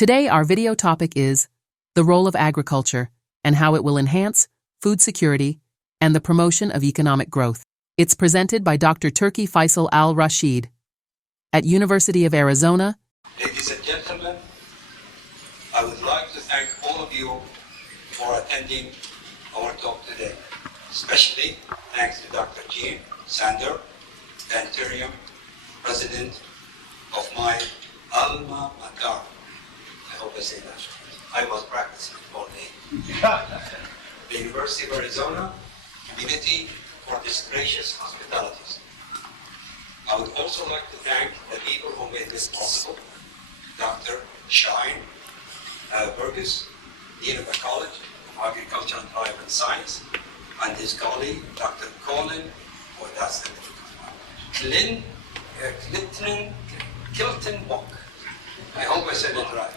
Today, our video topic is the role of agriculture and how it will enhance food security and the promotion of economic growth. It's presented by Dr. Turki Faisal Al Rasheed at University of Arizona. Ladies and gentlemen, I would like to thank all of you for attending our talk today. Especially thanks to Dr. Jean Sander, the interim president of my alma mater. I hope I say that right. I was practicing all day. The University of Arizona community for this gracious hospitality. I would also like to thank the people who made this possible. Dr. Shine Burgess, Dean of the College of Agriculture and Climate Science, and his colleague, Dr. Colin, that's the difficult one, Kilton Walk. I hope I said it right.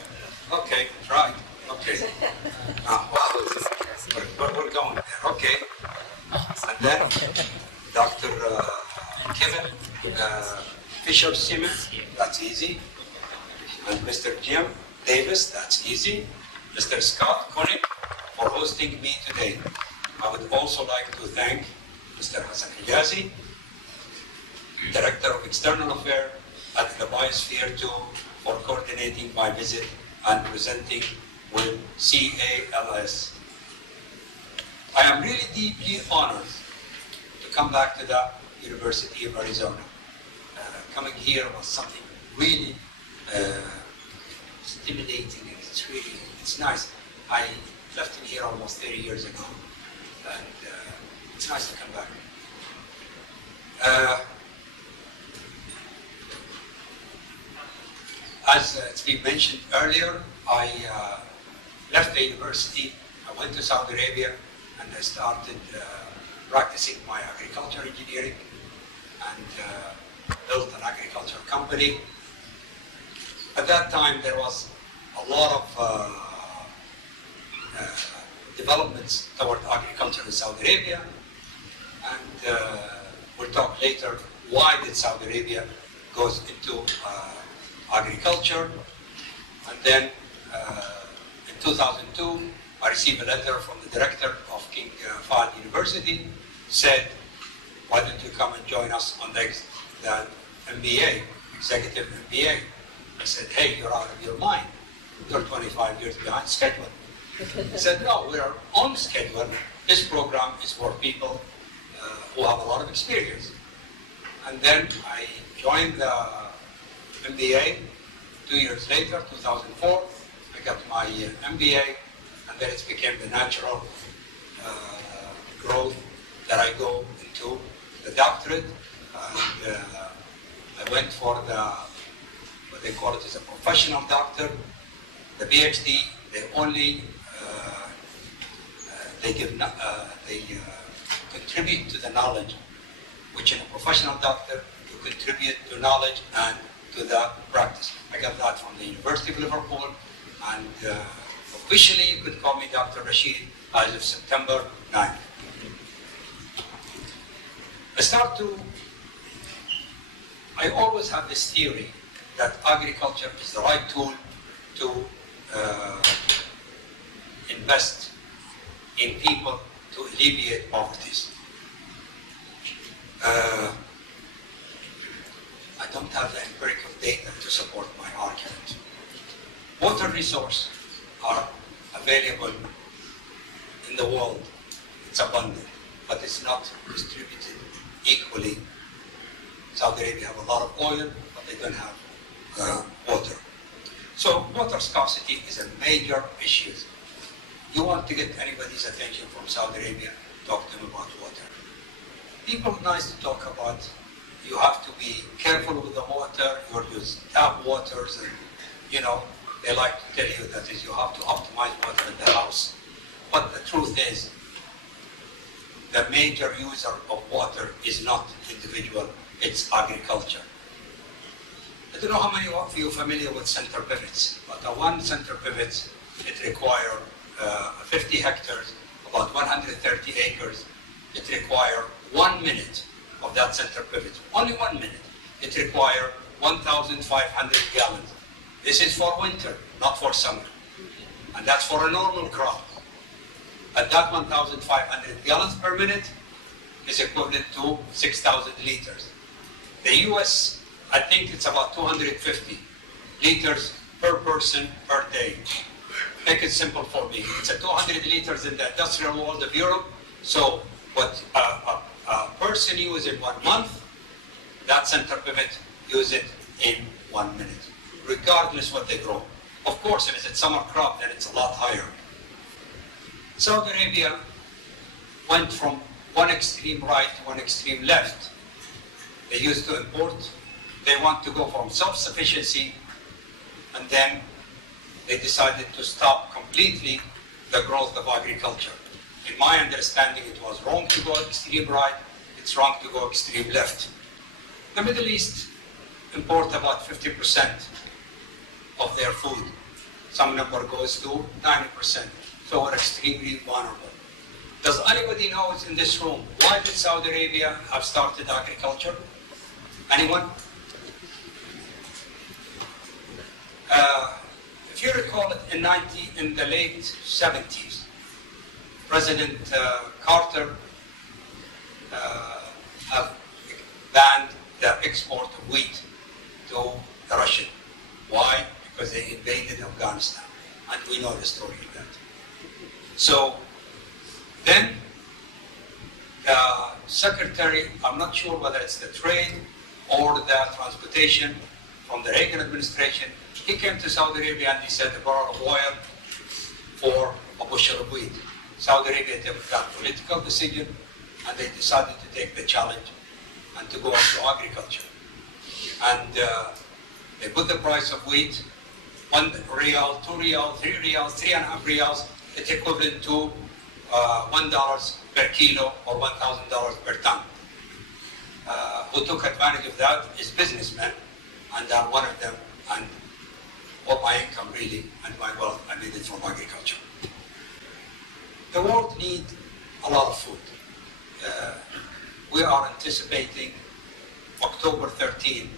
Okay, right. Okay. We're going there. Okay. And then Dr. Kevin Fisher Simmons, that's easy. And Mr. Jim Davis, that's easy. Mr. Scott Koenig for hosting me today. I would also like to thank Mr. Hassan Hijazi, Director of External Affairs at the Biosphere 2, for coordinating my visit and presenting with CALS. I am really deeply honored to come back to the University of Arizona. Coming here was something really stimulating, and it's nice. I left in here almost 30 years ago, and it's nice to come back. As it's been mentioned earlier, I left the university, I went to Saudi Arabia, and I started practicing my agriculture engineering and built an agriculture company. At that time, there was a lot of developments toward agriculture in Saudi Arabia, and we'll talk later why did Saudi Arabia goes into agriculture. And then in 2002, I received a letter from the director of King Fahd University, said, why don't you come and join us on the MBA, executive MBA. I said, hey, you're out of your mind. You're 25 years behind schedule. He said, no, we are on schedule. This program is for people who have a lot of experience. And then I joined the MBA. 2 years later, 2004, I got my MBA, and then it became the natural growth that I go into the doctorate. And I went for what they call it is a professional doctor. The PhD, they only they contribute to the knowledge, which in a professional doctor, you contribute to knowledge and to the practice. I got that from the University of Liverpool, and officially you could call me Dr. Rasheed as of September 9th. I always have this theory that agriculture is the right tool to invest in people to alleviate poverty. I don't have the empirical data to support my argument. Water resources are available in the world. It's abundant, but it's not distributed equally. Saudi Arabia have a lot of oil, but they don't have water. So water scarcity is a major issue. You want to get anybody's attention from Saudi Arabia, talk to them about water. People nice to talk about. You have to be careful with the water, you use tap waters, and they like to tell you that is you have to optimize water in the house. But the truth is, the major user of water is not individual, it's agriculture. I don't know how many of you are familiar with center pivots, but one center pivot, it requires 50 hectares, about 130 acres. It requires 1 minute of that center pivot, only 1 minute. It requires 1,500 gallons This is for winter, not for summer. And that's for a normal crop. At that 1,500 gallons per minute is equivalent to 6,000 liters. The US, I think it's about 250 liters per person per day. Make it simple for me. It's a 200 liters in the industrial world of Europe. So what a person uses in 1 month, that center pivot use it in 1 minute, regardless what they grow. Of course, if it's a summer crop, then it's a lot higher. Saudi Arabia went from one extreme right to one extreme left. They used to import. They want to go from self-sufficiency, and then they decided to stop completely the growth of agriculture. In my understanding, it was wrong to go extreme right. It's wrong to go extreme left. The Middle East import about 50% of their food. Some number goes to 90%. So we're extremely vulnerable. Does anybody know in this room why did Saudi Arabia have started agriculture? Anyone? If you recall it, in the late 70s, President Carter have banned the export of wheat to the Russian. Why? Because they invaded Afghanistan, and we know the story of that. So then the secretary, I'm not sure whether it's the trade or the transportation from the Reagan administration, he came to Saudi Arabia and he said a barrel of oil for a bushel of wheat. Saudi Arabia took that political decision and they decided to take the challenge and to go into agriculture. And they put the price of wheat, 1 riyal, 2 riyal, 3 riyals, 3.5 riyals, it's equivalent to $1 per kilo or $1,000 per ton. Who took advantage of that is businessmen, and I'm one of them, and all my income really, and my wealth, I made it from agriculture. The world needs a lot of food. We are anticipating October 13,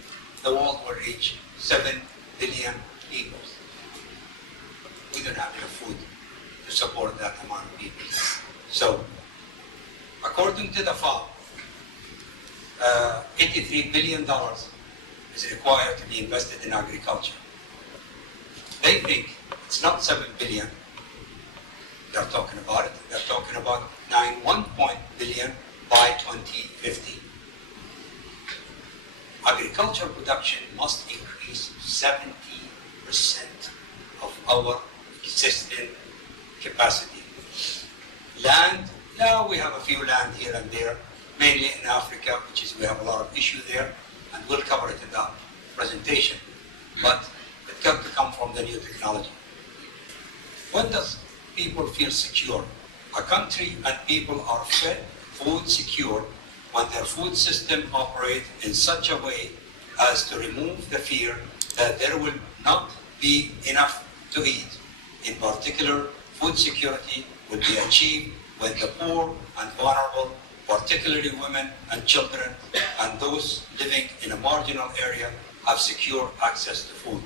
the world will reach 7 billion people. We don't have enough food to support that amount of people. So, according to the FAO, $83 billion is required to be invested in agriculture. They think it's not 7 billion they're talking about it. They're talking about 1 billion by 2050. Agricultural production must increase 70% of our existing capacity. Land, yeah, we have a few land here and there, mainly in Africa, which is we have a lot of issue there, and we'll cover it in the presentation. But it got to come from the new technology. When does people feel secure? A country and people are fed, food secure, when their food system operates in such a way as to remove the fear that there will not be enough to eat. In particular, food security will be achieved when the poor and vulnerable, particularly women and children, and those living in a marginal area have secure access to food.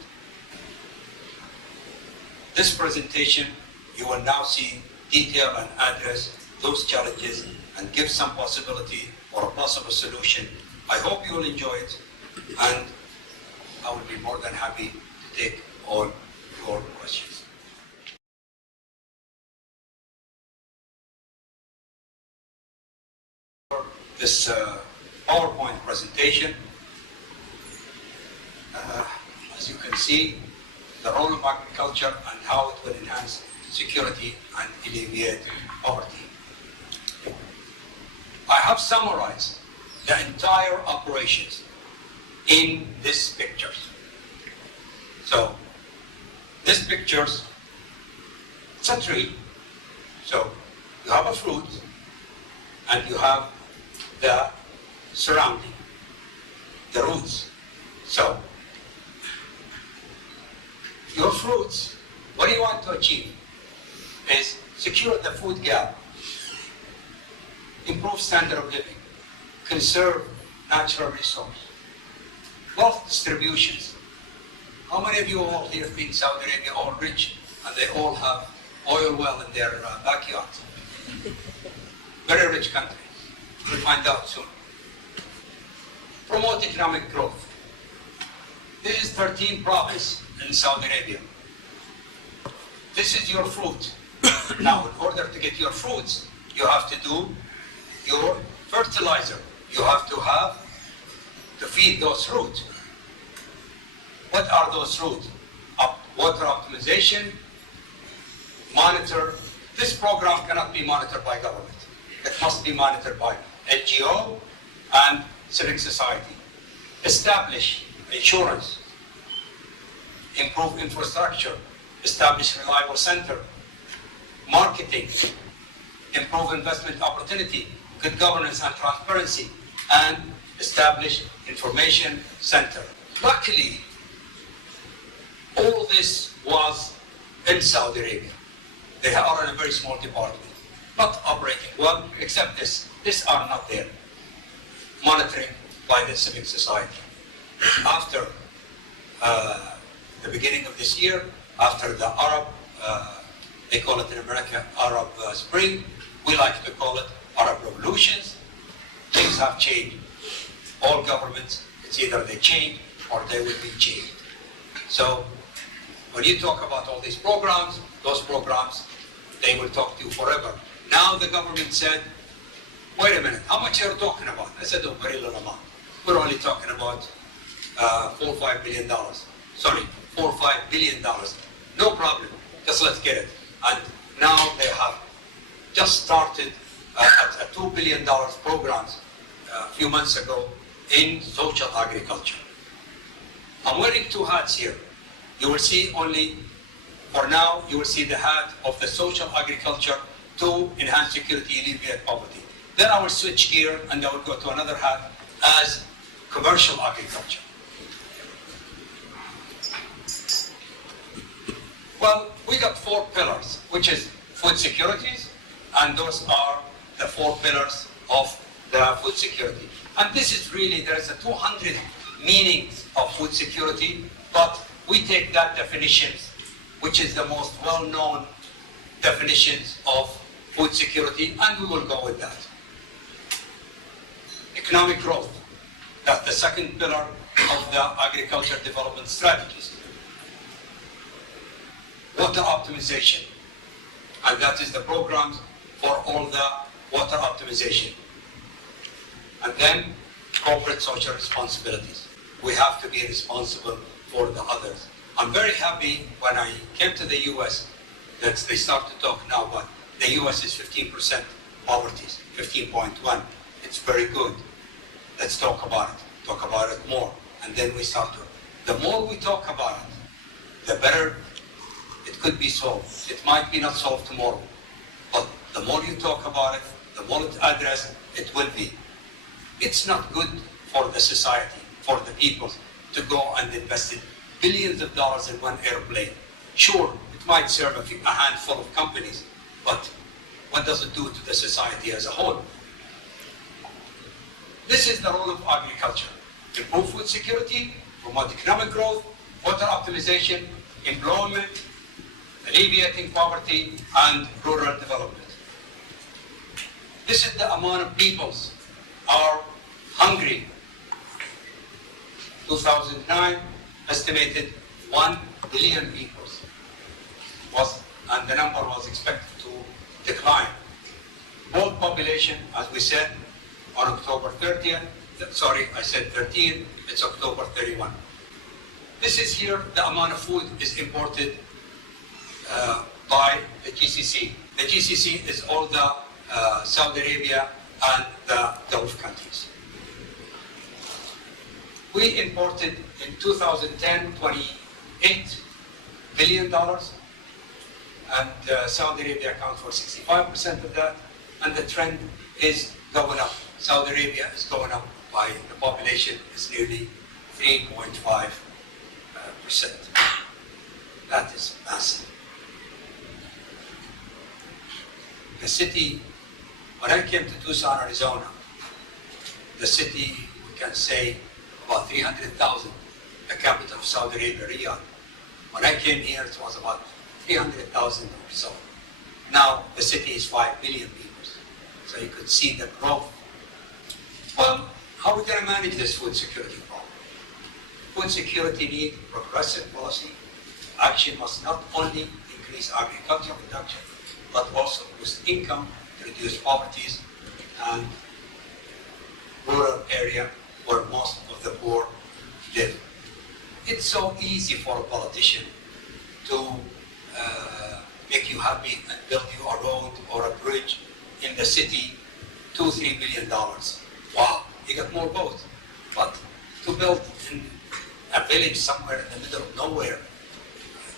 This presentation, you will now see detail and address those challenges and give some possibility or a possible solution. I hope you will enjoy it, and I will be more than happy to take all your questions. This PowerPoint presentation, as you can see, the role of agriculture and how it will enhance security and alleviate poverty. I have summarized the entire operations in these pictures. So, these pictures, it's a tree. So, you have a fruit and you have the surrounding, the roots. So, your fruits, what do you want to achieve? Is secure the food gap, improve standard of living, conserve natural resource, wealth distributions, How many of you all here think Saudi Arabia all rich and they all have oil well in their backyard? Very rich country. We'll find out soon. Promote economic growth. This is 13 provinces in Saudi Arabia. This is your fruit. Now, in order to get your fruits, you have to do your fertilizer. You have to feed those fruit. What are those fruit? Water optimization, monitor. This program cannot be monitored by government. It must be monitored by NGO and civic society. Establish insurance, improve infrastructure, establish reliable center, marketing, improve investment opportunity, good governance and transparency, and establish information center. Luckily, all this was in Saudi Arabia. They are in a very small department, not operating well, except this. These are not there. Monitoring by the civic society. After the beginning of this year, after the Arab, they call it in America Arab Spring, we like to call it Arab Revolutions, things have changed. All governments, it's either they change or they will be changed. So when you talk about all these programs, those programs, they will talk to you forever. Now the government said, wait a minute, how much are you talking about? I said, oh, very little amount. We're only talking about $4 or $5 billion. Sorry, $4 or $5 billion. No problem, just let's get it. And now they have just started a $2 billion programs a few months ago in social agriculture. I'm wearing two hats here. You will see only, for now, you will see the hat of the social agriculture to enhance security, alleviate poverty. Then I will switch gear and I will go to another hat as commercial agriculture. Well, we got 4 pillars, which is food securities, and those are the 4 pillars of the food security. And this is really, there is a 200 meanings of food security, but we take that definition, which is the most well-known definitions of food security, and we will go with that. Economic growth, that's the second pillar of the agriculture development strategies. Water optimization, and that is the programs for all the water optimization. And then corporate social responsibilities. We have to be responsible for the others. I'm very happy when I came to the US that they start to talk now about the US is 15% poverty, 15.1. It's very good. Let's talk about it more. And then we start to, the more we talk about it, the better it could be solved. It might be not solved tomorrow, but the more you talk about it, the more it's addressed, it will be. It's not good for the society, for the people, to go and invest billions of dollars in one airplane. Sure, it might serve a handful of companies, but what does it do to the society as a whole? This is the role of agriculture. Improve food security, promote economic growth, water optimization, employment, alleviating poverty, and rural development. This is the amount of peoples are hungry. 2009 estimated 1 billion people and the number was expected to decline. World population, as we said, on October 30th, sorry, I said 13, it's October 31. This is here, the amount of food is imported by the GCC. The GCC is all the Saudi Arabia and the Gulf countries. We imported in 2010, $28 billion, and Saudi Arabia accounts for 65% of that, and the trend is going up. Saudi Arabia is going up by, the population is nearly 3.5%. That is massive. The city, when I came to Tucson, Arizona, the city, we can say, about 300,000 the capital of Saudi Arabia, Riyadh. When I came here, it was about 300,000 or so. Now the city is 5 million people. So you could see the growth. Well, how are we going to manage this food security problem? Food security needs progressive policy. Action must not only increase agricultural production, but also boost income, reduce poverty, and rural area where most of the poor live. It's so easy for a politician to make you happy and build you a road or a bridge in the city, $2-3 billion. Wow, you got more votes. But to build in a village somewhere in the middle of nowhere,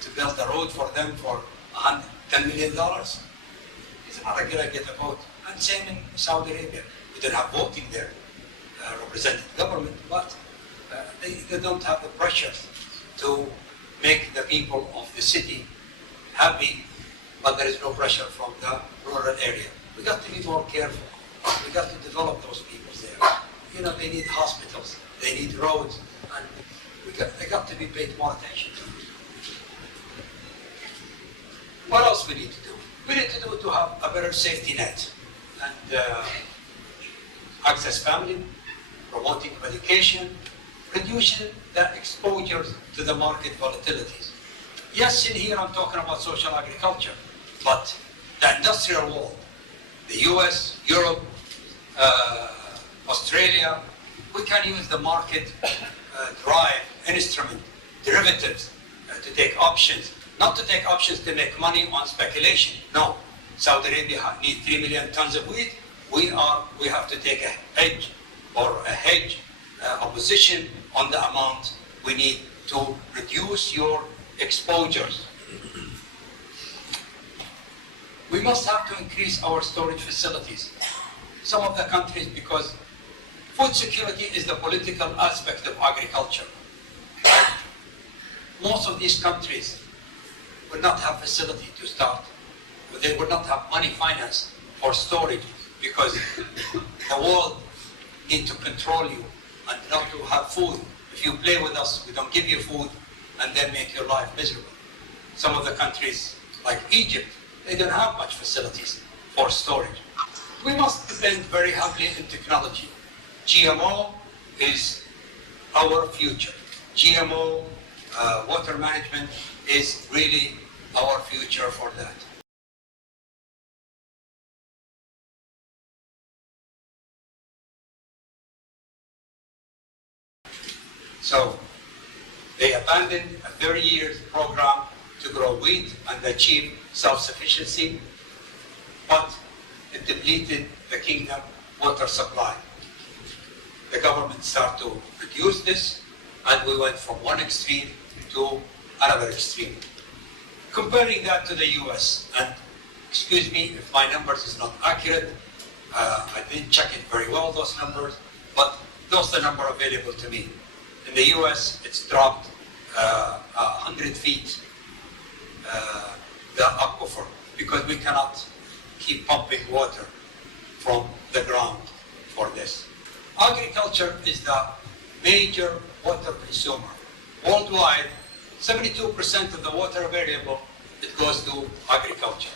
to build a road for them for $10 million, it's not a good idea to vote. And same in Saudi Arabia. We don't have voting there, represented government, but they don't have the pressure to make the people of the city happy, but there is no pressure from the rural area. We got to be more careful. We got to develop those people there. You know, they need hospitals, they need roads, and they got to be paid more attention to. What else we need to do? We need to have a better safety net and access family, promoting education, reducing the exposure to the market volatilities. Yes, in here I'm talking about social agriculture, but the industrial world, the US, Europe, Australia, we can use the market drive, instrument, derivatives to take options. Not to take options to make money on speculation. No. Saudi Arabia needs 3 million tons of wheat. We have to take a hedge or a position on the amount we need to reduce your exposures. We must have to increase our storage facilities. Some of the countries, because food security is the political aspect of agriculture. Most of these countries will not have facility to start. They will not have money finance for storage because the world needs to control you and not to have food. If you play with us, we don't give you food and then make your life miserable. Some of the countries, like Egypt, they don't have much facilities for storage. We must depend very heavily on technology. GMO is our future. GMO, water management is really our future for that. So they abandoned a 30 years program to grow wheat and achieve self-sufficiency, but it depleted the kingdom water supply. The government started to reduce this, and we went from one extreme to another extreme. Comparing that to the US, and excuse me if my numbers is not accurate, I didn't check it very well, those numbers, but those are the number available to me. In the US, it's dropped 100 feet, the aquifer, because we cannot keep pumping water from the ground for this. Agriculture is the major water consumer. Worldwide, 72% of the water available, it goes to agriculture.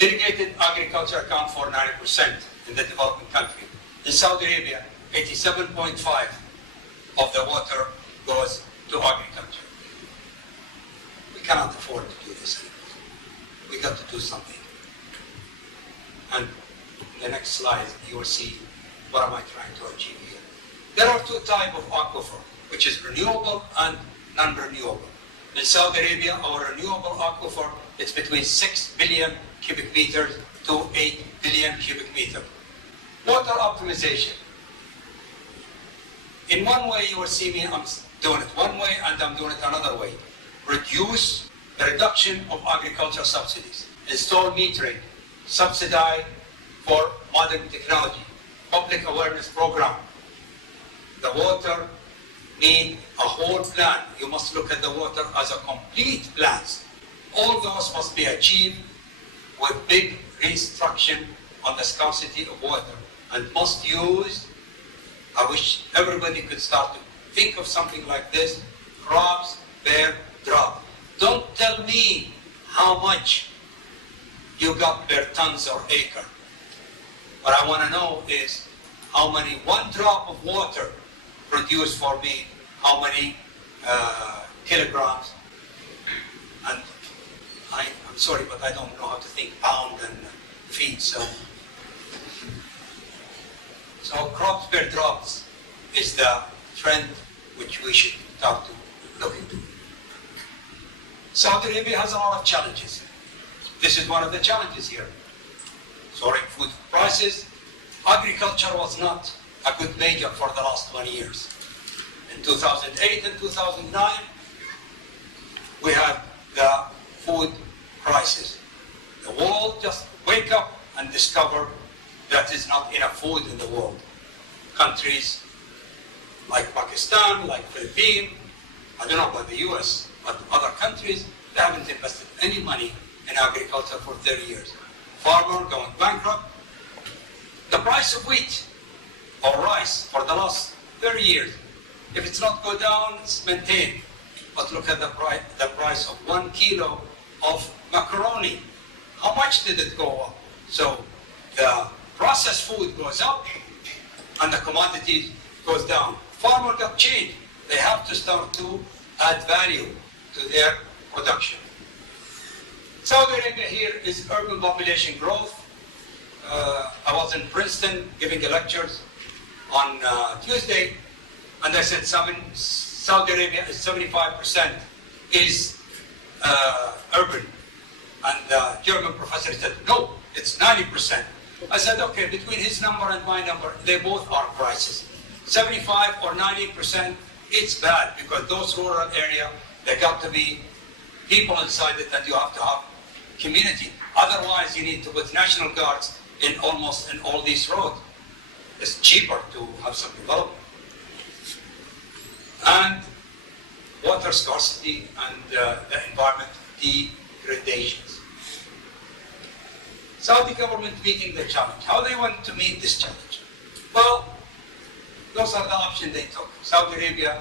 Irrigated agriculture accounts for 90% in the developing country. In Saudi Arabia, 87.5% of the water goes to agriculture. We cannot afford to do this anymore. We got to do something. And in the next slide, you will see what am I trying to achieve here. There are two types of aquifer, which is renewable and non-renewable. In Saudi Arabia, our renewable aquifer is between 6 billion cubic meters to 8 billion cubic meters. Water optimization. In one way, you will see me, I'm doing it one way and I'm doing it another way. Reduce the reduction of agricultural subsidies. Install metering, subsidize for modern technology, public awareness program. The water need a whole plan. You must look at the water as a complete plan. All those must be achieved with big restriction on the scarcity of water and must use, I wish everybody could start to think of something like this: crops per drop. Don't tell me how much you got per tons or acre. What I want to know is how many one drop of water produced for me, how many kilograms. And I'm sorry, but I don't know how to think pound and feet. So crops per drops is the trend which we should start to look into. Saudi Arabia has a lot of challenges. This is one of the challenges here. Soaring food prices. Agriculture was not a good major for the last 20 years. In 2008 and 2009, we had the food crisis. The world just wake up and discover that there's not enough food in the world. Countries like Pakistan, like Philippines, I don't know about the US, but other countries, they haven't invested any money in agriculture for 30 years. Farmer going bankrupt. The price of wheat or rice for the last 30 years, if it's not go down, it's maintained. But look at the price of 1 kilo of macaroni. How much did it go up? So the processed food goes up and the commodities goes down. Farmer got changed. They have to start to add value to their production. Saudi Arabia here is urban population growth. I was in Princeton giving a lectures on Tuesday, and I said Saudi Arabia is 75% is urban. And the German professor said, no, it's 90%. I said, okay, between his number and my number, they both are crisis. 75 or 90%, it's bad because those rural areas, they got to be people inside it, and you have to have community. Otherwise, you need to put National Guards in almost in all these roads. It's cheaper to have some development. And water scarcity and the environment degradations. Saudi government meeting the challenge. How they want to meet this challenge? Well, those are the options they took. Saudi Arabia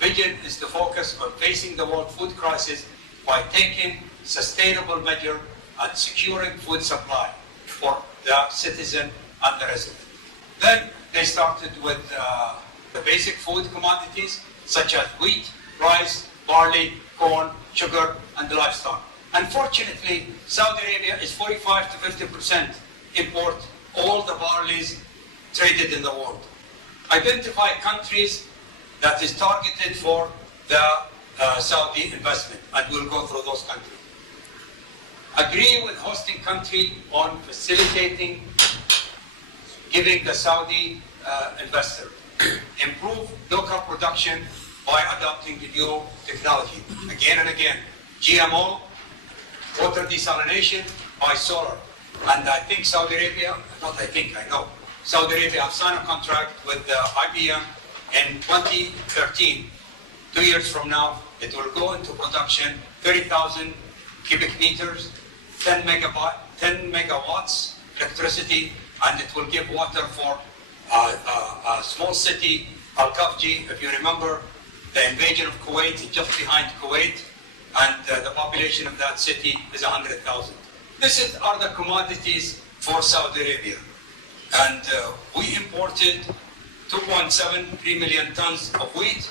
vision is to focus on facing the world food crisis by taking sustainable measures and securing food supply for the citizen and the resident. Then they started with the basic food commodities such as wheat, rice, barley, corn, sugar, and livestock. Unfortunately, Saudi Arabia is 45 to 50% import all the barleys traded in the world. Identify countries that is targeted for the Saudi investment, and we'll go through those countries. Agree with hosting country on facilitating giving the Saudi investor. Improve local production by adopting the new technology. Again and again. GMO, water desalination by solar. And I think Saudi Arabia, not I think, I know, Saudi Arabia have signed a contract with IBM in 2013. 2 years from now, it will go into production 30,000 cubic meters, 10 megawatts electricity, and it will give water for a small city, Al-Kafji. If you remember, the invasion of Kuwait is just behind Kuwait, and the population of that city is 100,000. These are the commodities for Saudi Arabia. And we imported 2.73 million tons of wheat.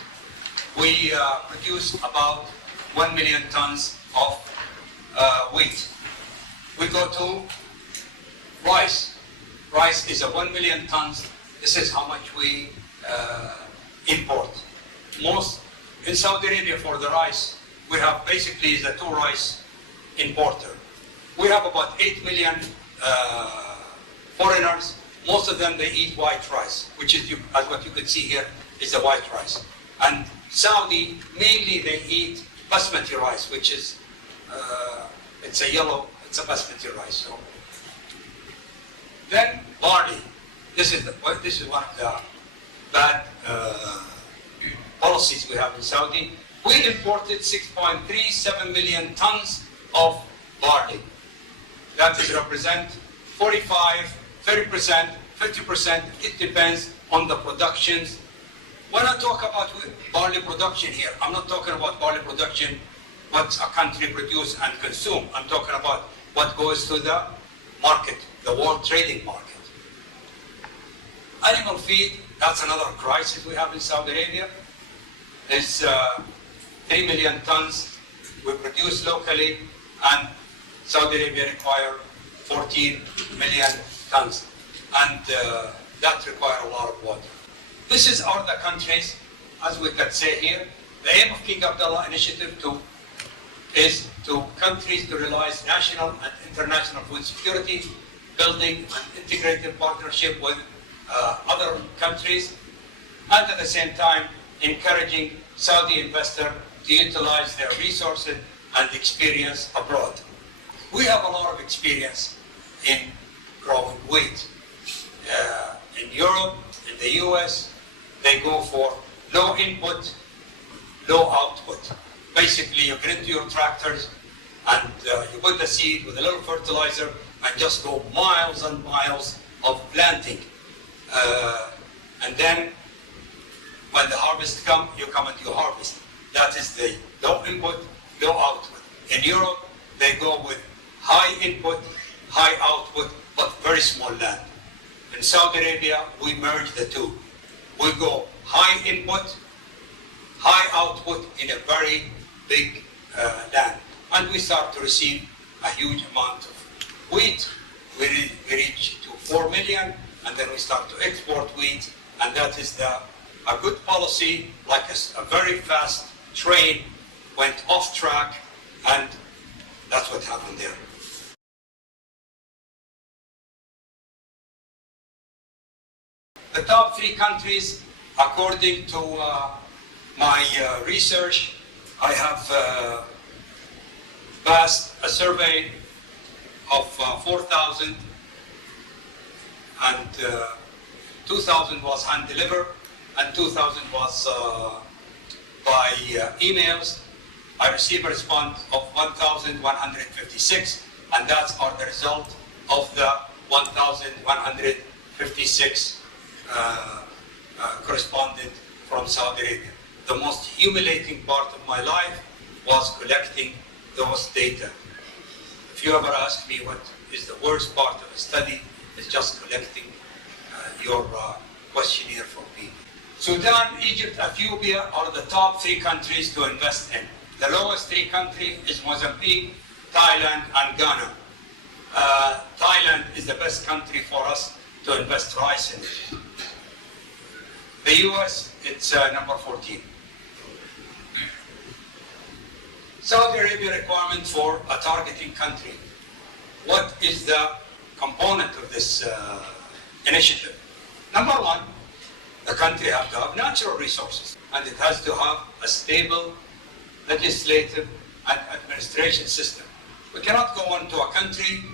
We produce about 1 million tons of wheat. We go to rice. Rice is 1 million tons. This is how much we import. Most in Saudi Arabia for the rice, we have basically the two rice importer. We have about 8 million foreigners. Most of them, they eat white rice, which is, as what you could see here, is the white rice. And Saudi, mainly they eat basmati rice, which is, it's a yellow, it's a basmati rice. So. Then barley. This is one of the bad policies we have in Saudi. We imported 6.37 million tons of barley. That is represent 45, 30%, 50%. It depends on the productions When I talk about barley production here, I'm not talking about barley production, what a country produce and consume. I'm talking about what goes to the market, the world trading market. Animal feed, that's another crisis we have in Saudi Arabia. There's 3 million tons we produce locally, and Saudi Arabia require 14 million tons, and that require a lot of water. This are the countries, as we can say here. The aim of King Abdullah Initiative is to countries to realize national and international food security, building an integrated partnership with other countries, and at the same time encouraging Saudi investors to utilize their resources and experience abroad. We have a lot of experience in growing wheat. In Europe, in the US, they go for low input, low output. Basically, you get into your tractors and you put the seed with a little fertilizer and just go miles and miles of planting. And then when the harvest comes, you come and you harvest. That is the low input, low output. In Europe, they go with high input, high output, but very small land. In Saudi Arabia, we merge the two. We go high input, high output in a very big land. And we start to receive a huge amount of wheat. We reach to 4 million, and then we start to export wheat, and that is a good policy, like a very fast train went off track, and that's what happened there. The top 3 countries, according to my research, I have passed a survey of 4,000, and 2,000 was hand-delivered, and 2,000 was by emails. I received a response of 1,156, and that's the result of the 1,156 correspondent from Saudi Arabia. The most humiliating part of my life was collecting those data. If you ever ask me what is the worst part of a study, it's just collecting your questionnaire from people. Sudan, Egypt, Ethiopia are the top 3 countries to invest in. The lowest 3 countries is Mozambique, Thailand, and Ghana. Thailand is the best country for us to invest rice in. The US, it's number 14. Saudi Arabia requirement for a targeting country. What is the component of this initiative? Number 1, the country has to have natural resources, and it has to have a stable legislative and administration system. We cannot go into a country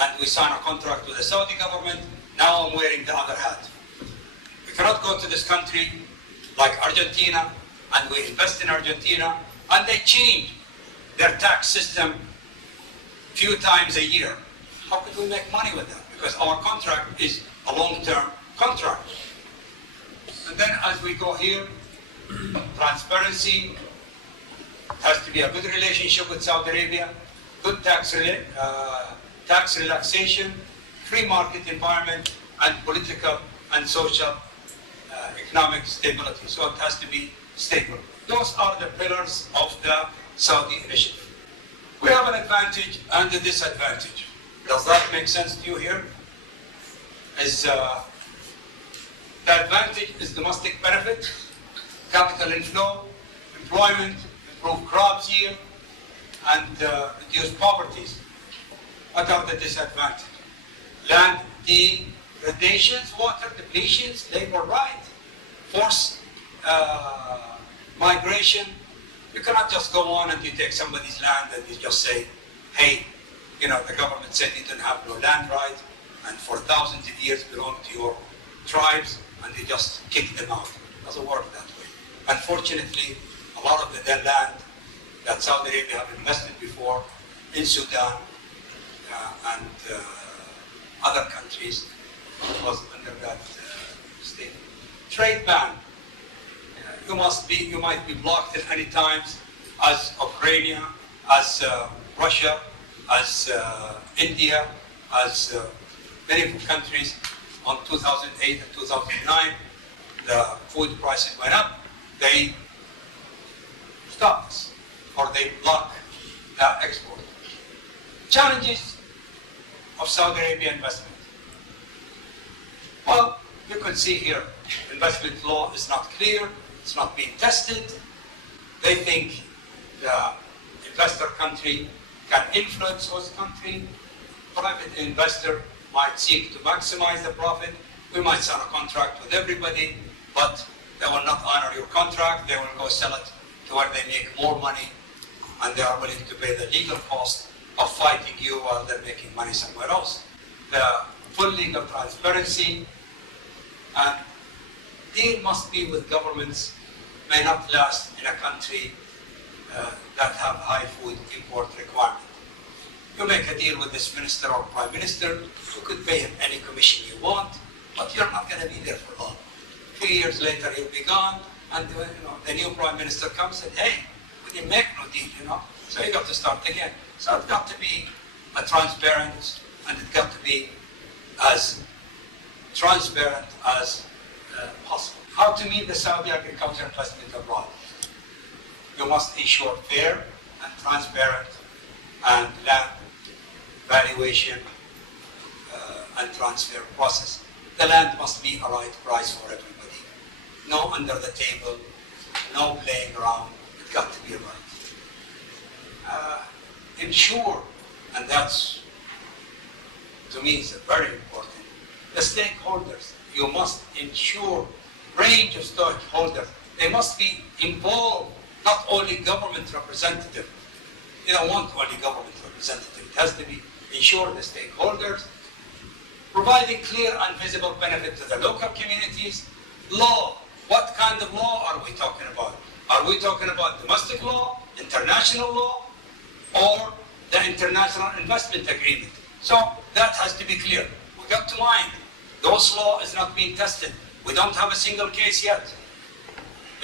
and we sign a contract with the Saudi government, now I'm wearing the other hat. We cannot go to this country like Argentina and we invest in Argentina and they change their tax system few times a year. How could we make money with that? Because our contract is a long-term contract. And then as we go here, transparency, has to be a good relationship with Saudi Arabia, good tax relaxation, free market environment, and political and social economic stability. So it has to be stable. Those are the pillars of the Saudi initiative. We have an advantage and a disadvantage. Does that make sense to you here? The advantage is domestic benefit, capital inflow, employment, improve crops yield, and reduce poverty. What are the disadvantages? Land degradations, water depletions, labor right, forced migration. You cannot just go on and you take somebody's land and you just say, hey, the government said you don't have no land right, and for thousands of years belong to your tribes, and you just kick them out. It doesn't work that way. Unfortunately, a lot of the land that Saudi Arabia have invested before in Sudan and other countries was under that state. Trade ban. You might be blocked at any times, as Ukraine, as Russia, as India, as many countries. On 2008 and 2009, the food prices went up. They stop us, or they block the export. Challenges of Saudi Arabia investment. Well, you can see here, investment law is not clear, it's not being tested. They think the investor country can influence host country. Private investor might seek to maximize the profit. We might sign a contract with everybody, but they will not honor your contract. They will go sell it to where they make more money, and they are willing to pay the legal cost of fighting you while they're making money somewhere else. The full legal transparency and deal must be with governments, may not last in a country that have high food import requirement. You make a deal with this minister or prime minister, you could pay him any commission you want, but you're not going to be there for long. 3 years later, he'll be gone, and the new prime minister comes and, hey, we didn't make no deal, so you got to start again. So it's got to be a transparent, and it's got to be as transparent as possible. How to meet the Saudi agriculture investment abroad? You must ensure fair and transparent and land valuation and transfer process. The land must be a right price for everybody. No under the table, no playing around. It's got to be right. Ensure, and that's, to me, is very important, the stakeholders. You must ensure range of stakeholders. They must be involved, not only government representative. You don't want only government representative. It has to be ensure the stakeholders, providing clear and visible benefit to the local communities. Law, what kind of law are we talking about? Are we talking about domestic law, international law, or the international investment agreement? So that has to be clear. We got to mind, those law is not being tested. We don't have a single case yet.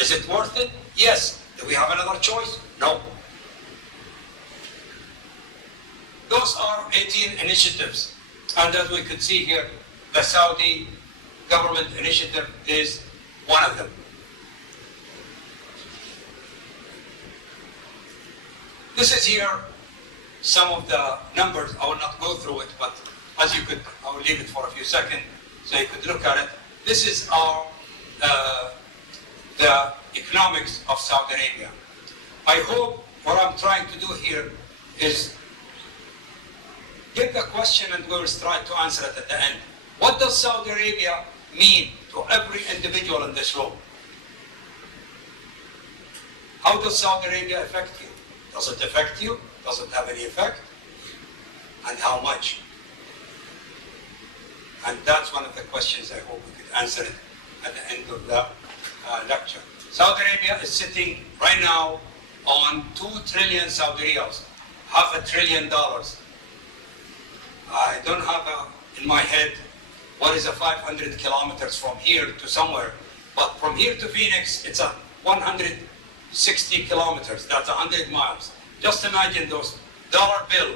Is it worth it? Yes. Do we have another choice? No. Those are 18 initiatives. And as we could see here, the Saudi government initiative is one of them. This is here some of the numbers. I will not go through it, but as you could, I will leave it for a few seconds so you could look at it. This is our the economics of Saudi Arabia. I hope what I'm trying to do here is get the question and we'll try to answer it at the end. What does Saudi Arabia mean to every individual in this room? How does Saudi Arabia affect you? Does it affect you? Does it have any effect? And how much? And that's one of the questions I hope we could answer it at the end of the lecture. Saudi Arabia is sitting right now on 2 trillion Saudi riyals, $500 billion. I don't have in my head what is 500 kilometers from here to somewhere, but from here to Phoenix, it's 160 kilometers, that's 100 miles. Just imagine those dollar bill.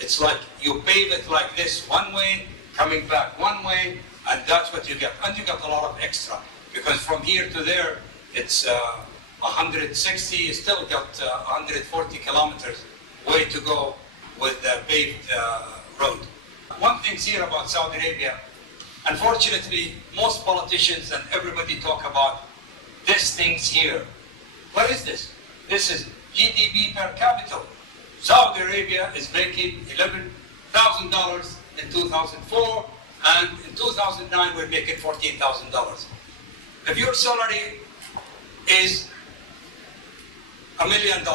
It's like you pave it like this one way, coming back one way, and that's what you get. And you get a lot of extra, because from here to there, it's 160, you still got 140 kilometers way to go with the paved road. One thing here about Saudi Arabia, unfortunately, most politicians and everybody talk about these things here. What is this? This is GDP per capita. Saudi Arabia is making $11,000 in 2004, and in 2009 we're making $14,000. If your salary is $1 million,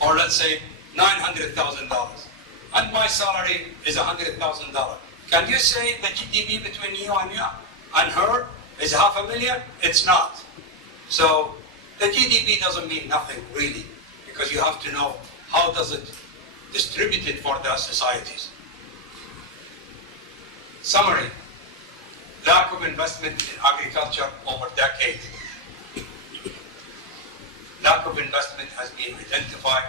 or let's say $900,000, and my salary is $100,000, can you say the GDP between you and her is $500,000? It's not. So the GDP doesn't mean nothing really, because you have to know how does it distribute it for the societies. Summary: lack of investment in agriculture over decades. lack of investment has been identified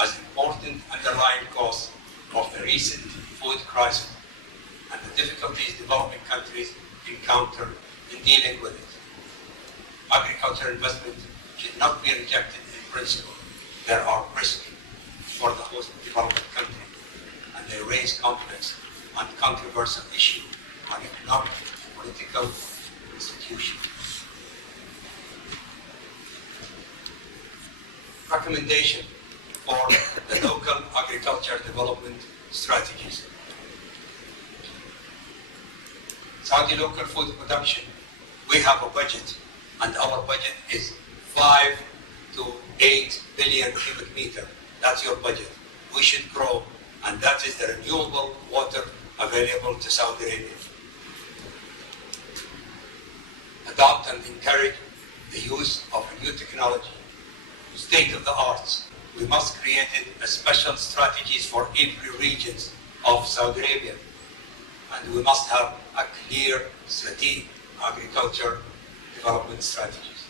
as important underlying cause of the recent food crisis and the difficulties developing countries encounter in dealing with it. Agriculture investment should not be rejected in principle. There are risks for the host developing country, and they raise complex and controversial issues on economic and political institutions. Recommendation for the local agriculture development strategies. Saudi local food production, we have a budget, and our budget is 5 to 8 billion cubic meter. That's your budget. We should grow, and that is the renewable water available to Saudi Arabia. Adopt and encourage the use of a new technology, state of the arts. We must create a special strategies for every regions of Saudi Arabia, and we must have a clear strategic agriculture development strategies.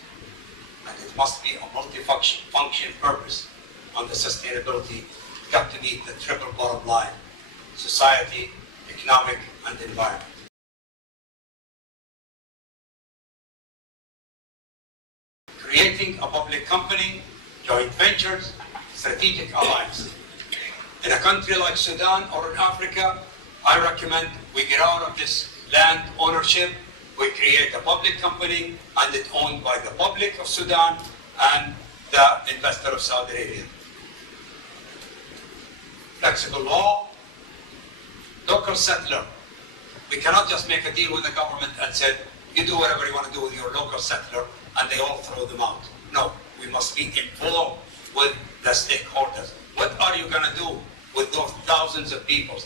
And it must be a multi-function purpose on the sustainability got to meet the triple bottom line: society, economic, and environment. Creating a public company, joint ventures, strategic alliance. In a country like Sudan or in Africa, I recommend we get out of this land ownership. We create a public company, and it's owned by the public of Sudan and the investor of Saudi Arabia. Flexible law, local settler. We cannot just make a deal with the government and say, you do whatever you want to do with your local settler, and they all throw them out. No, we must be involved with the stakeholders. What are you going to do with those thousands of people?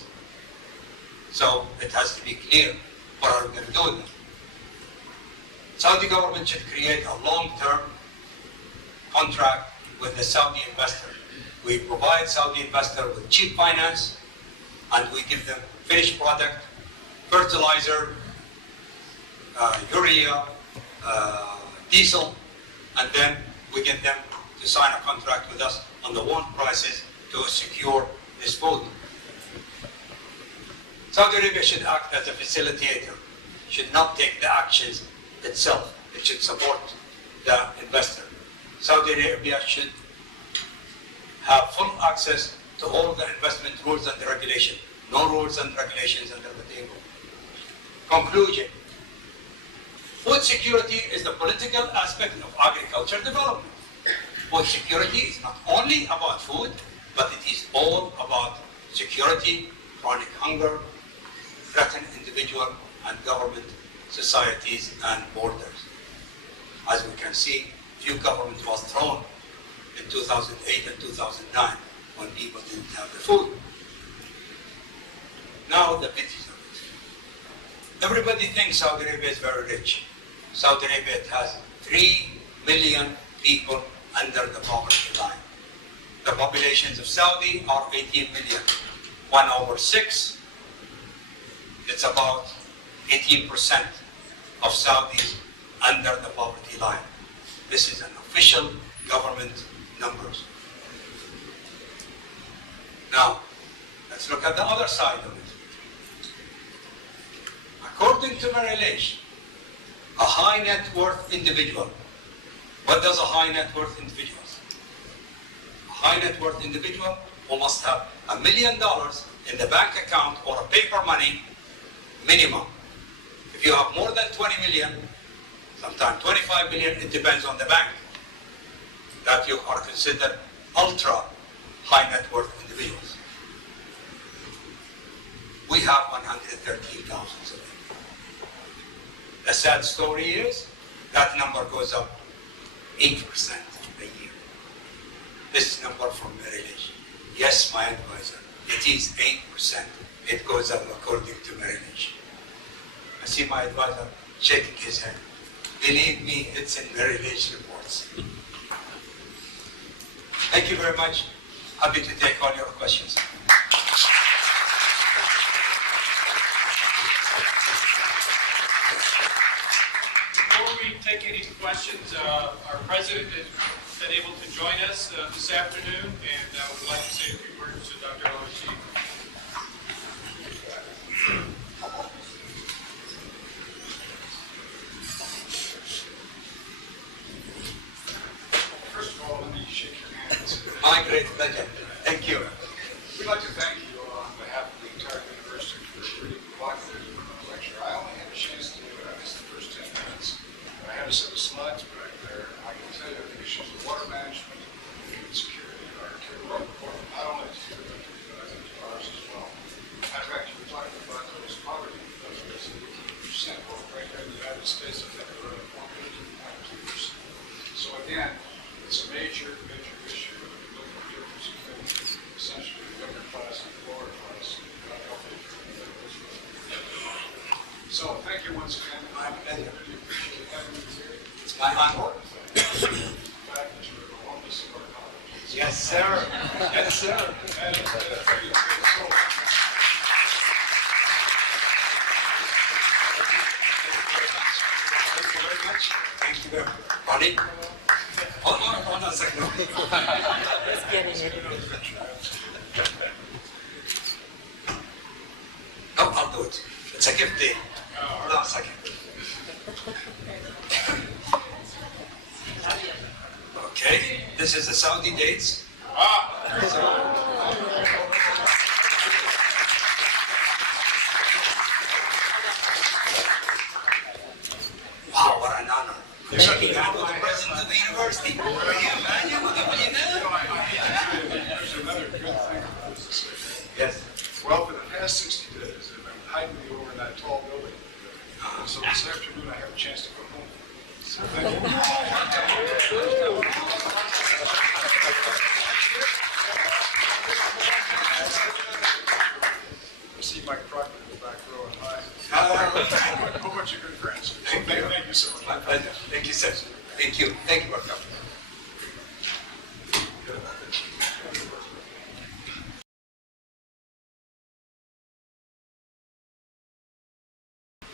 So it has to be clear what are we going to do with them. Saudi government should create a long-term contract with the Saudi investor. We provide Saudi investor with cheap finance, and we give them finished product, fertilizer, urea, diesel, and then we get them to sign a contract with us on the one prices to secure this food. Saudi Arabia should act as a facilitator, should not take the actions itself. It should support the investor. Saudi Arabia should have full access to all the investment rules and the regulation. No rules and regulations under the table. Conclusion. Food security is the political aspect of agriculture development. Food security is not only about food, but it is all about security, chronic hunger, threatened individual and government, societies, and borders. As we can see, few government was thrown in 2008 and 2009 when people didn't have the food. Now the beauty of it. Everybody thinks Saudi Arabia is very rich. Saudi Arabia has 3 million people under the poverty line. The populations of Saudi are 18 million. 1/6, it's about 18% of Saudis under the poverty line. This is an official government numbers. Now, let's look at the other side of it. According to Merrill Lynch, a high net worth individual, what does a high net worth individual? A high net worth individual who must have $1 million in the bank account or a paper money minimum. If you have more than 20 million, sometimes 25 million, it depends on the bank, that you are considered ultra high net worth individuals. We have 113,000 of them. The sad story is that number goes up 8% a year. This number from Merrill Lynch. Yes, my advisor, it is 8%. It goes up according to Merrill Lynch. I see my advisor shaking his head. Believe me, it's in Merrill Lynch reports. Thank you very much. Happy to take all your questions. Before we take any questions, our president been able to join us this afternoon, and would like to say a few words to Dr. Al Rasheed. First of all, let me shake your hands. My great pleasure. Thank you. We'd like to thank you on behalf of the entire university for a pretty cooperative lecture. I only had a chance to miss the first 10 minutes. I had a set of slides back there. I can tell you the issues of water management and food security are terribly important, not only to your country, but I think to ours as well. Matter of fact, you were talking about those poverty levels of 18%. Well, right here in the United States, I think they're around 14.2%. So again, it's a major, major issue. Looking at the difference between essentially the upper class and the lower class. So thank you once again. I really appreciate having you here. It's my honor. The fact that you're the longest of our colleges. Yes, sir. Yes, sir. And it's pretty great soul. Thank you very much. Thank you very much. Ronnie? Hold on a second. Just getting it. No, I'll do it. It's a gift day. Hold on a second. Okay, this is the Saudi dates. Wow, what an honor. I'm shaking hands with the president of the university. Are you imagine what a millionaire? There's another good thing about this. Yes. Well, for the past 60 days, I've been hiding me over in that tall building. So this afternoon, I have a chance to go home. So thank you. I see Mike Proctor in the back row and hi. A whole bunch of good friends. So thank you so My much. pleasure. Thank you, sir. Thank you. Thank you for coming.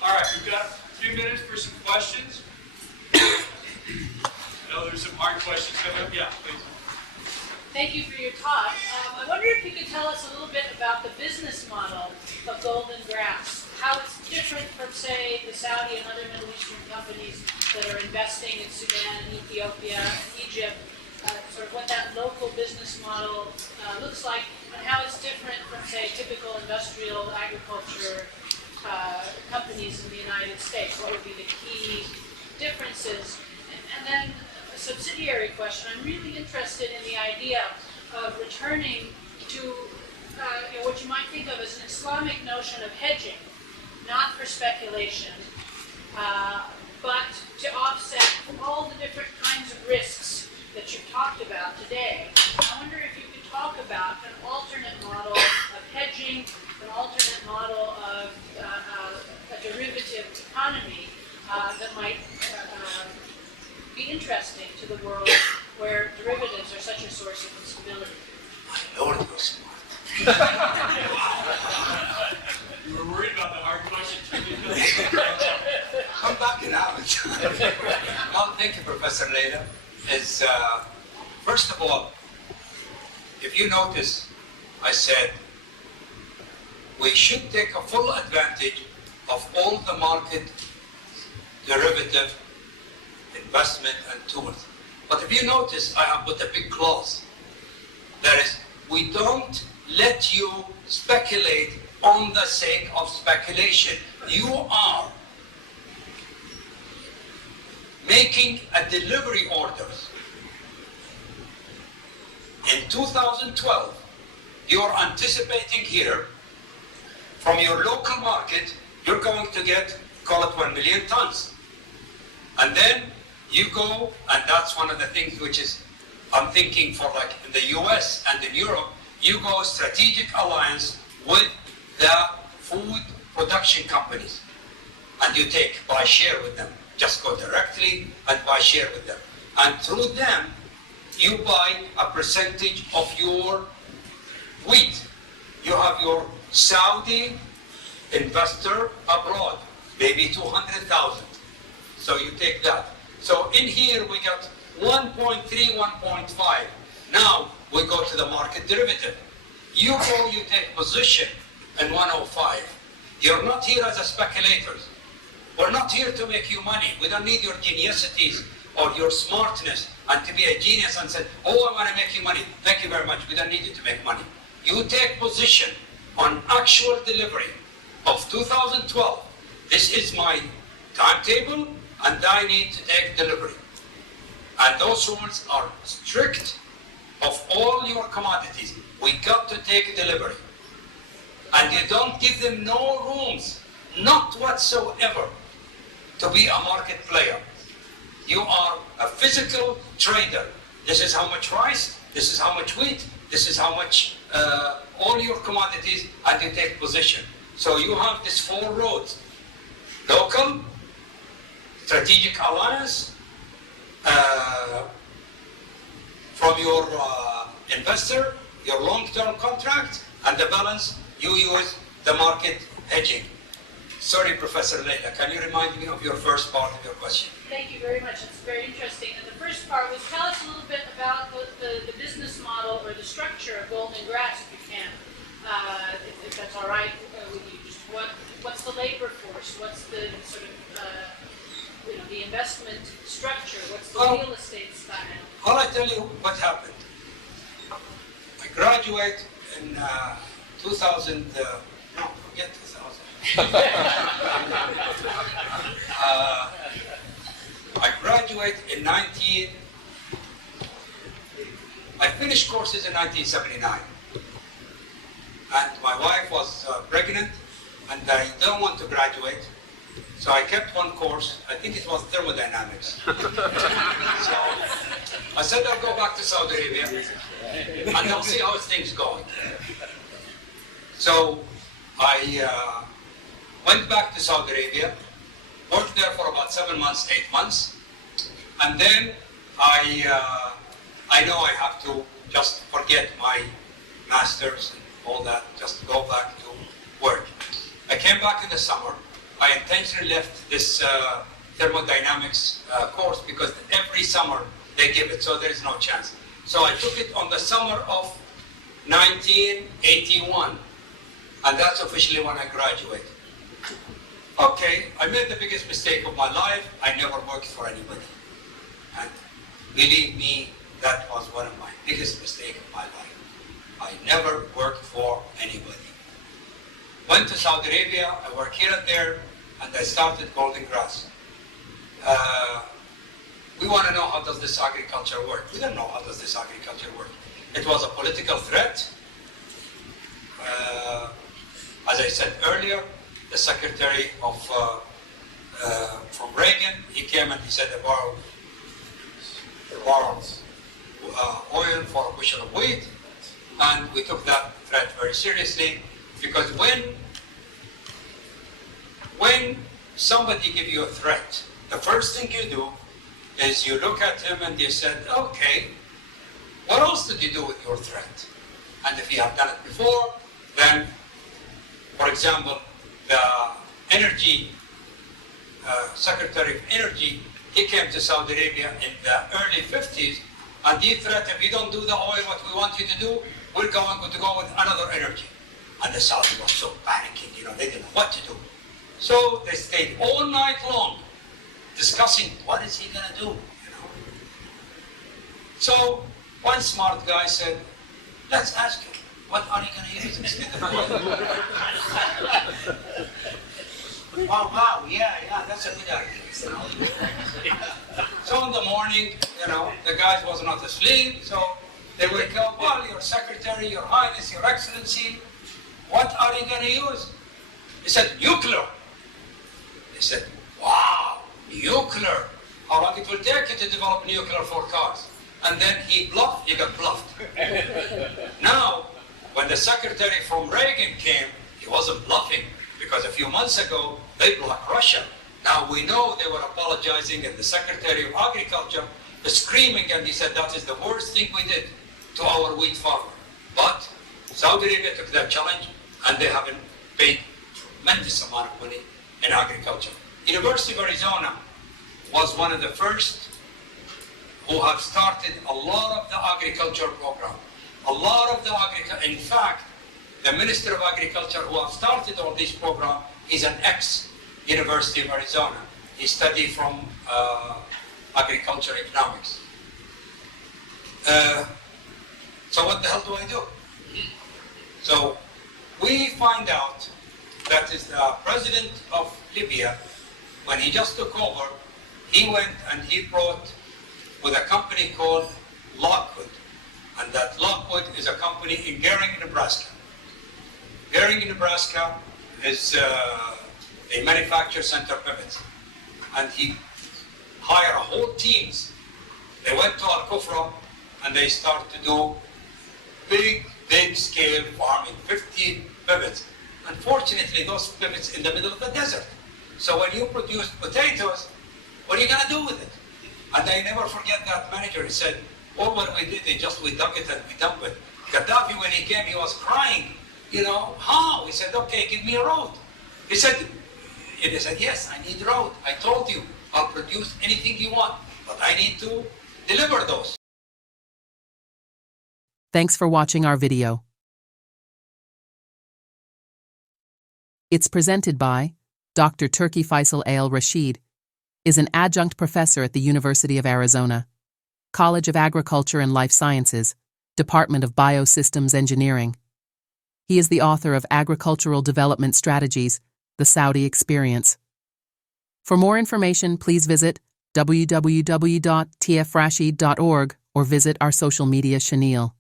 All right, we've got a few minutes for some questions. I know there's some hard questions coming up. Yeah, please. Thank you for your talk. I wonder if you could tell us a little bit about the business model of Golden Grass, how it's different from, say, the Saudi and other Middle Eastern companies that are investing in Sudan and Ethiopia and Egypt, sort of what that local business model looks like, and how it's different from, say, typical industrial agriculture companies in the United States. What would be the key differences? And then a subsidiary question. I'm really interested in the idea of returning to what you might think of as an Islamic notion of hedging, not for speculation, but to offset all the different kinds of risks that you've talked about today. I wonder if you could talk about an alternate model of hedging, an alternate model of a derivative economy that might be interesting to the world where derivatives are such a source of instability. My Lord, you're smart. You were worried about the hard questions. Come back and have it. Well, thank you, Professor Leila. First of all, if you notice, I said we should take a full advantage of all the market derivative investment and tools. But if you notice, I have put a big clause. That is, we don't let you speculate on the sake of speculation. You are making a delivery orders. In 2012, you're anticipating here, from your local market, you're going to get, call it 1 million tons. And then you go, and that's one of the things which is, I'm thinking for like in the US and in Europe, you go strategic alliance with the food production companies. And you buy share with them. Just go directly and buy share with them. And through them, you buy a percentage of your wheat. You have your Saudi investor abroad, maybe 200,000. So you take that. So in here we got 1.3, 1.5. Now we go to the market derivative. You take position in 105. You're not here as a speculators. We're not here to make you money. We don't need your geniusities or your smartness and to be a genius and say, oh, I want to make you money. Thank you very much. We don't need you to make money. You take position on actual delivery of 2012. This is my timetable and I need to take delivery. And those rules are strict of all your commodities. We got to take delivery. And you don't give them no rooms, not whatsoever, to be a market player. You are a physical trader. This is how much rice, this is how much wheat, this is how much all your commodities, and you take position. So you have these four roads: local, strategic alliance, from your investor, your long-term contract, and the balance, you use the market hedging. Sorry, Professor Leila, can you remind me of your first part of your question? Thank you very much. It's very interesting. And the first part was, tell us a little bit about the business model or the structure of Golden Grass, if you can, if that's all right with you. Just what's the labor force? What's the sort of the investment structure? What's the real estate style? I'll tell you what happened. I graduate in 2000. No, forget 2000. I graduate in I finished courses in 1979. And my wife was pregnant, and I didn't want to graduate. So I kept one course, I think it was thermodynamics. So I said I'll go back to Saudi Arabia, and I'll see how things going. So I went back to Saudi Arabia, worked there for about 7 months, 8 months, and then I know I have to just forget my masters and all that, just go back to work. I came back in the summer. I intentionally left this thermodynamics course because every summer they give it, so there is no chance. So I took it on the summer of 1981, and that's officially when I graduated. Okay, I made the biggest mistake of my life. I never worked for anybody. And believe me, that was one of my biggest mistakes of my life. I never worked for anybody. Went to Saudi Arabia, I worked here and there, and I started Golden Grass. We want to know, how does this agriculture work? We don't know how does this agriculture work. It was a political threat. As I said earlier, the secretary of from Reagan, he came and he said they borrow oil for a bushel of wheat, and we took that threat very seriously, because when somebody gives you a threat, the first thing you do is you look at him and you said, okay, what else did you do with your threat? And if you have done it before, then, for example, the energy, Secretary of Energy, he came to Saudi Arabia in the early 50s, and he threatened, if you don't do the oil what we want you to do, we're going to go with another energy. And the Saudi was so panicking, they didn't know what to do. So they stayed all night long discussing what is he going to do, So one smart guy said, let's ask him, what are you going to use instead of oil? Wow, yeah, that's a good idea. So in the morning, the guy was not asleep, so they wake up, well, your secretary, your highness, your excellency, what are you going to use? He said, nuclear. They said, wow, nuclear. How long it will take you to develop nuclear for cars? And then he got bluffed. Now, when the secretary from Reagan came, he wasn't bluffing, because a few months ago, they blocked Russia. Now we know they were apologizing, and the Secretary of Agriculture is screaming, and he said that is the worst thing we did to our wheat farmer. But Saudi Arabia took that challenge, and they have paid tremendous amount of money in agriculture. University of Arizona was one of the first who have started a lot of the agriculture program. In fact, the Minister of Agriculture who have started all this program is an ex-University of Arizona. He studied from agriculture economics. So what the hell do I do? So we find out that is the president of Libya, when he just took over, he went and he brought with a company called Lockwood. And that Lockwood is a company in Gering, Nebraska. Gering, Nebraska is, they manufacture center pivots. And he hired a whole teams. They went to Al-Kufra and they started to do big scale farming, 50 pivots. Unfortunately, those pivots in the middle of the desert. So when you produce potatoes, what are you gonna do with it? And I never forget that manager, he said, all what we did, we dug it and we dumped it. Gaddafi, when he came, he was crying. You know, how? He said, okay, give me a road. He said, yes, I need a road. I told you, I'll produce anything you want, but I need to deliver those. Thanks for watching our video. It's presented by Dr. Turki Faisal Al Rasheed, is an adjunct professor at the University of Arizona, College of Agriculture and Life Sciences, Department of Biosystems Engineering. He is the author of Agricultural Development Strategies, The Saudi Experience. For more information, please visit www.tfrasheed.org or visit our social media channel.